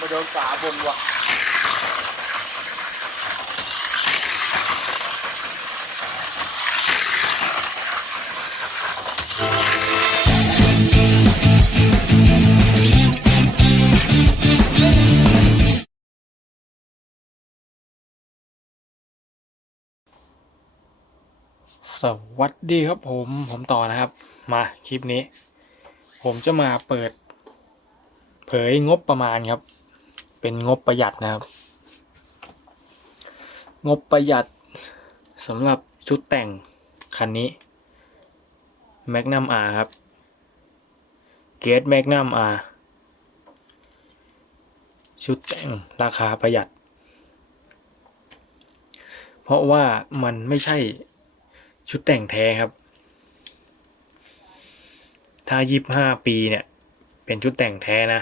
มาโดนฝาบนว่ะสวัสดีครับผมผมต่อนะครับ มาคลิปนี้ ผมจะมาเปิด เผยงบประมาณครับ เป็นงบประหยัดนะครับ งบประหยัดสำหรับชุดแต่งคันนี้ Magnum R ครับ เกต Magnum R ชุดแต่งราคาประหยัด เพราะว่ามันไม่ใช่ชุดแต่งแท้ครับ ถ้ายี่ห้าปีเนี่ย เป็นชุดแต่งแท้นะ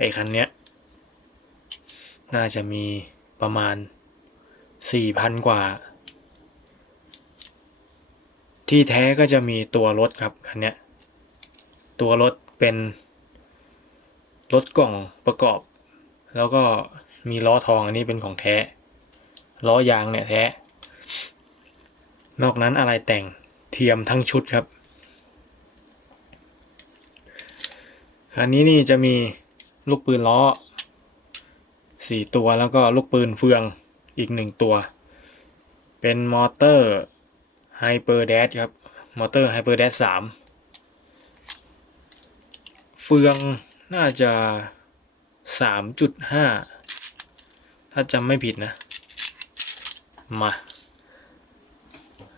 ไอ้คันเนี้ย น่าจะมีประมาณสี่พันกว่า ที่แท้ก็จะมีตัวรถครับคันนี้ตัวรถเป็นรถกล่องประกอบ แล้วก็มีล้อทองอันนี้เป็นของแท้ ล้อยางเนี่ยแท้ นอกนั้นอะไรแต่งเทียมทั้งชุดครับ คันนี้นี่จะมีลูกปืนล้อ สี่ตัวแล้วก็ลูกปืนเฟืองอีกหนึ่งตัว เป็นมอเตอร์ไฮเปอร์ a ดครับ มอเตอร์ไฮเปอร์ a ดสามเฟืองน่าจะสามจุดห้าถ้าจำไม่ผิดนะ มา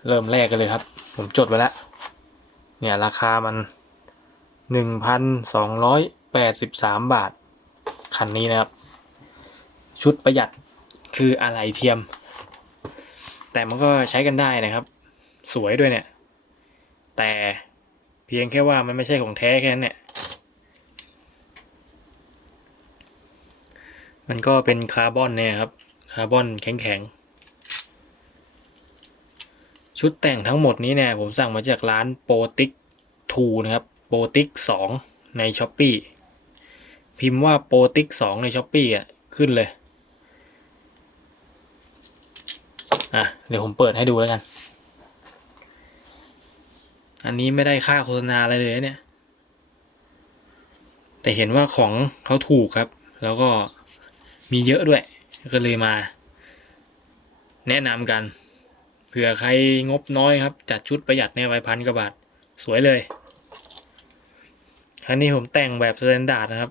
เริ่มแรกกันเลยครับ ผมจดไว้แล้ว เนี่ยราคามันหนึ่งพันสองร้อยแปดสิบสามบาท คันนี้นะครับ ชุดประหยัดคืออะไรเทียม แต่มันก็ใช้กันได้นะครับ สวยด้วยเนี่ย แต่เพียงแค่ว่ามันไม่ใช่ของแท้แค่นั้นเนี่ยมันก็เป็นคาร์บอนเนี่ยครับ คาร์บอนแข็งๆ ชุดแต่งทั้งหมดนี้เนี่ยผมสั่งมาจากร้านโปรติก2นะครับโปรติก2ใน s h อ p e e พิมพ์ว่าโปรติก2ใน s h อ p e e อะ ขึ้นเลย อะเดี๋ยวผมเปิดให้ดูแล้วกัน อันนี้ไม่ได้ค่าโฆษณาอะไรเลยเนี่ย แต่เห็นว่าของเขาถูกครับ แล้วก็มีเยอะด้วย ก็เลยมา แนะนำกัน เผื่อใครงบน้อยครับ จัดชุดประหยัดในไปพันกว่าบาท สวยเลย คันนี้ผมแต่งแบบสแตนดาร์ดนะครับ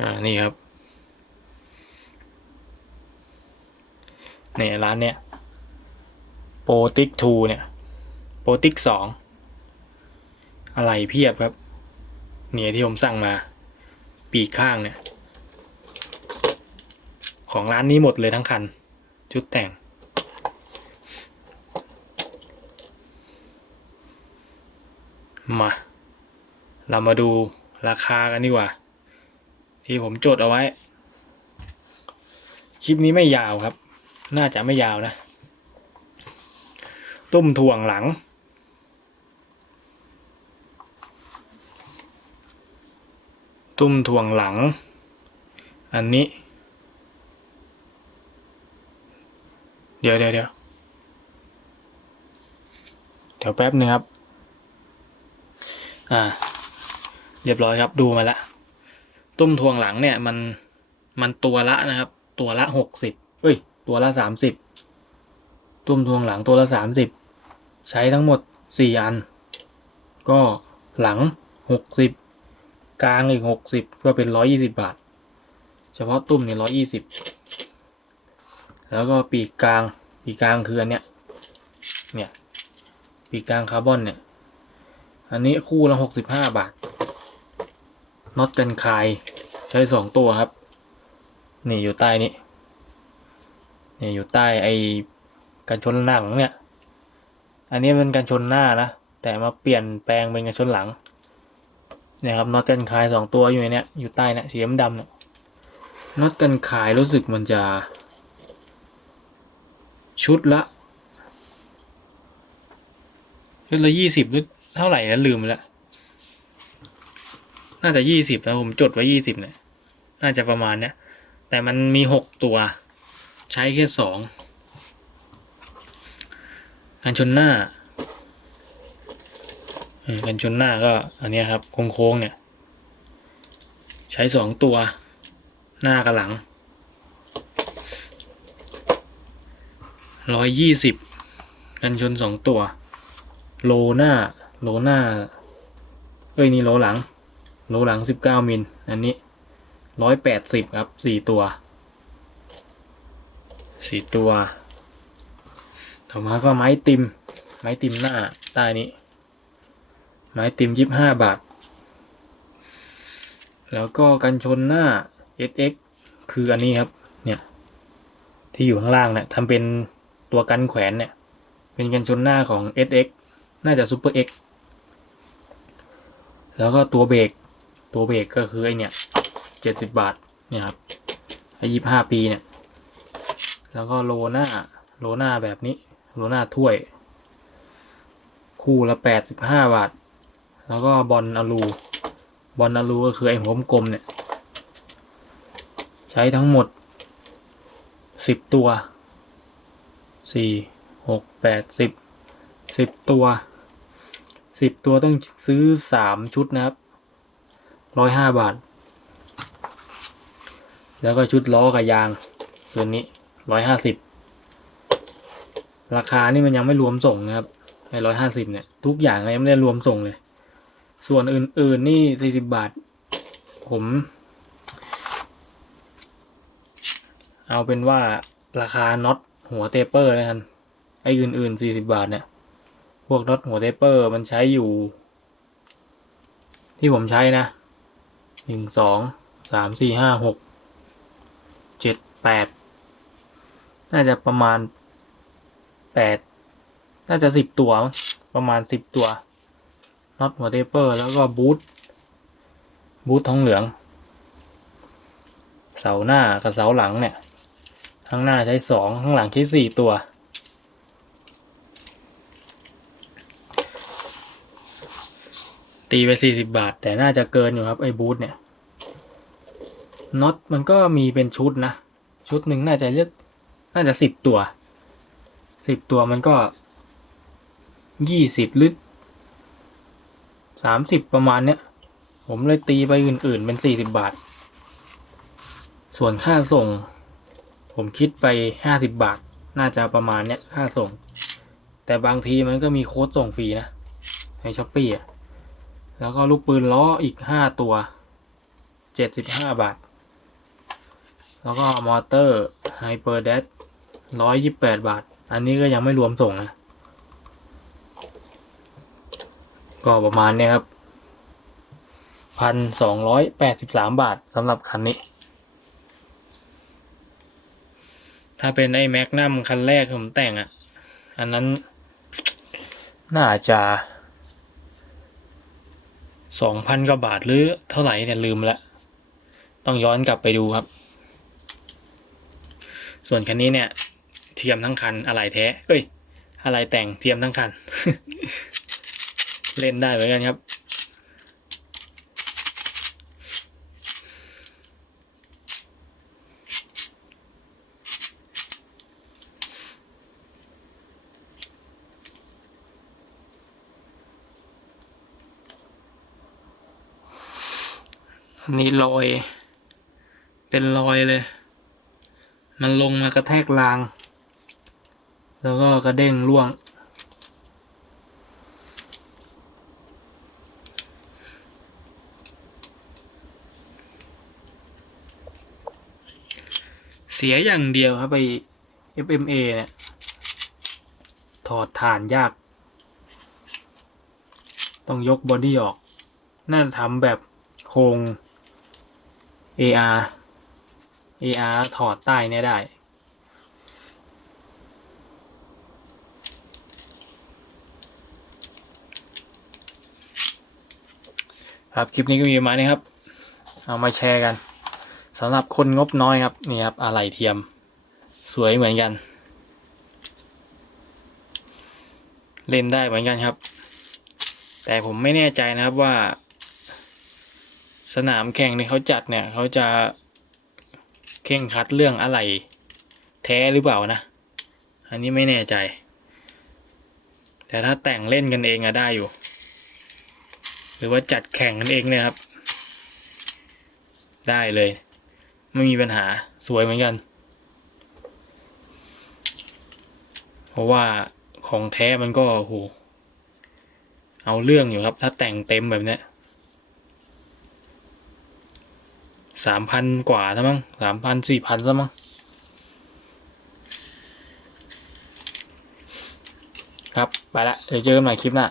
อ่านี่ครับเนี่ยร้านเนี้ยโปรติกทูเนี่ยโปรติกสองอะไรเพียบครับ เนี่ยที่ผมสั่งมา ปีกข้างเนี่ย ของร้านนี้หมดเลยทั้งคัน ชุดแต่ง มา เรามาดูราคากันดีกว่า ที่ผมจดเอาไว้ คลิปนี้ไม่ยาวครับ น่าจะไม่ยาวนะ ตุ้มถ่วงหลัง ตุ้มถ่วงหลัง อันนี้ เดี๋ยวเดี๋ยวเดี๋ยวเดี๋ยวแป๊บนึงครับ อ่า เรียบร้อยครับดูมาและ ตุ้มถ่วงหลังเนี่ยมันมันตัวละนะครับ ตัวละหกสิบเอ้ย ตัวละสามสิบตุ้มถ่วงหลังตัวละสามสิบใช้ทั้งหมดสี่อัน ก็หลังหกสิบกลางอีกหกสิบก็เป็นร้อยี่สิบาท เฉพาะตุ้มเนี่ยร้อยี่สิบแล้วก็ปีกกลางปีกกลางคืออันเนี้ยเนี่ยปีกกลางคาร์บอนเนี่ย อันนี้คู่ละหกสิบห้าบาท น็อตกันคาย ใช้สองตัวครับ นี่อยู่ใต้นี้นี่อยู่ใต้ไอกันชนหลังเนี่ย อันนี้เป็นกันชนหน้านะ แต่มาเปลี่ยนแปลงเป็นกันชนหลัง เนี่ยครับน็อตกันคายสองตัวอยู่ในเนี้ยอยู่ใต้เนี่ยสีดำๆเนี่ยน็อตกันคายรู้สึกมันจะชุดละชุดละยี่สิบหรือเท่าไหร่แล้วลืมแล้ว น่าจะยี่สิบนะผมจดไว้ยี่สิบเนี่ย น่าจะประมาณเนี้ย แต่มันมีหกตัว ใช้แค่สองกันชนหน้ากันชนหน้าก็อันนี้ครับโค้งๆเนี่ย ใช้สองตัวหน้ากับหลังร้อยยี่สิบกันชนสองตัว โลหน้า โลหน้า เอ้ย นี่โลหลัง โลหลังสิบเก้ามิล อันนี้ร้อยแปดสิบครับสี่ตัวสี่ตัว ต่อมาก็ไม้ติม ไม้ติมหน้าใต้นี้ ไม้ติมยี่ห้าบาท แล้วก็กันชนหน้า SX คืออันนี้ครับ เนี่ย ที่อยู่ข้างล่างเนี่ยทำเป็นตัวกันแขวนเนี่ย เป็นกันชนหน้าของ SX น่าจะ Super X แล้วก็ตัวเบรก ตัวเบรกก็คือไอเนี่ยเจ็ดสิบบาทเนี่ยครับไอยี่ห้าปีเนี่ย แล้วก็โลหน้าโลหน้าแบบนี้ โลหน้าถ้วย คู่ละแปดสิบห้าบาท แล้วก็บอลอลู บอลอลูก็คือไอหัวกลมเนี่ย ใช้ทั้งหมดสิบตัวสี่หกแปดสิบสิบตัวสิบตัวต้องซื้อสามชุดนะครับ ร้อยห้าบาท แล้วก็ชุดล้อกับยางตัวนี้ร้อยห้าสิบราคานี่มันยังไม่รวมส่งนะครับไอ้ร้อยห้าสิบเนี่ย ทุกอย่างยังไม่ได้รวมส่งเลย ส่วนอื่น ๆ นี่สี่สิบบาท ผม เอาเป็นว่าราคาน็อตหัวเตเปอร์แล้วกันไอ้อื่นๆสี่สิบาทเนี่ย พวกน็อตหัวเทปเปอร์มันใช้อยู่ ที่ผมใช้นะ หนึ่งสองสามสี่ห้าหกเจ็ดแปดน่าจะประมาณแปดน่าจะสิบตัว ประมาณสิบตัวน็อตหัวเทปเปอร์ แล้วก็บูทบูททองเหลือง เสาหน้ากับเสาหลังเนี่ย ข้างหน้าใช้สองข้างหลังใช้สี่ตัว ตีไปสี่สิบาท แต่น่าจะเกินอยู่ครับ ไอ้บูทเนี่ยน็อตมันก็มีเป็นชุดนะ ชุดหนึ่งน่าจะเรียกน่าจะสิบตัวสิบตัวมันก็ยี่สิบหรือสามสิบประมาณเนี้ย ผมเลยตีไปอื่น ๆ เป็นสี่สิบบาท ส่วนค่าส่ง ผมคิดไปห้าสิบบาท น่าจะประมาณเนี้ยค่าส่ง แต่บางทีมันก็มีโค้ดส่งฟรีนะในช้อปปี้อะ แล้วก็ลูกปืนล้ออีกห้าตัวเจ็ดสิบห้าบาท แล้วก็มอเตอร์ไฮเปอร์เดร้อยยี่แปดบาท อันนี้ก็ยังไม่รวมส่งนะ ก็ประมาณเนี้ยครับพันสองร้อยแปดสิบสามบาทสำหรับคันนี้ ถ้าเป็นไอ้แม็กนัมคันแรกผมแต่งอะ อันนั้นน่าจะ สองพันกว่าบาทหรือเท่าไหร่เนี่ยลืมละ ต้องย้อนกลับไปดูครับ ส่วนคันนี้เนี่ย เทียมทั้งคันอะไรแท้ เอ้ย อะไรแต่งเทียมทั้งคัน เล่นได้เหมือนกันครับ นนี้รอย เป็นรอยเลย มันลงมากระแทกราง แล้วก็กระเด้งร่วง เสียอย่างเดียวครับไป FMA เนี่ย ถอดฐานยาก ต้องยกบอดี้ออก น่าทำแบบโครง AR AR ถอดใต้เนี่ยได้ ครับคลิปนี้ก็มีประมาณนี้ครับ เอามาแชร์กันสำหรับคนงบน้อยครับนี่ครับอะไรเทียมสวยเหมือนกัน เล่นได้เหมือนกันครับ แต่ผมไม่แน่ใจนะครับว่า สนามแข่งที่เขาจัดเนี่ยเขาจะเข่งคัดเรื่องอะไรแท้หรือเปล่านะ อันนี้ไม่แน่ใจ แต่ถ้าแต่งเล่นกันเองอะได้อยู่ หรือว่าจัดแข่งกันเองเนี่ยครับ ได้เลย ไม่มีปัญหาสวยเหมือนกัน เพราะว่าของแท้มันก็โหเอาเรื่องอยู่ครับ ถ้าแต่งเต็มแบบเนี้ย สามพันกว่าซะมั้งสามพันสี่พันซะมั้งครับ ไปละ เดี๋ยวเจอกันใหม่คลิปหน้า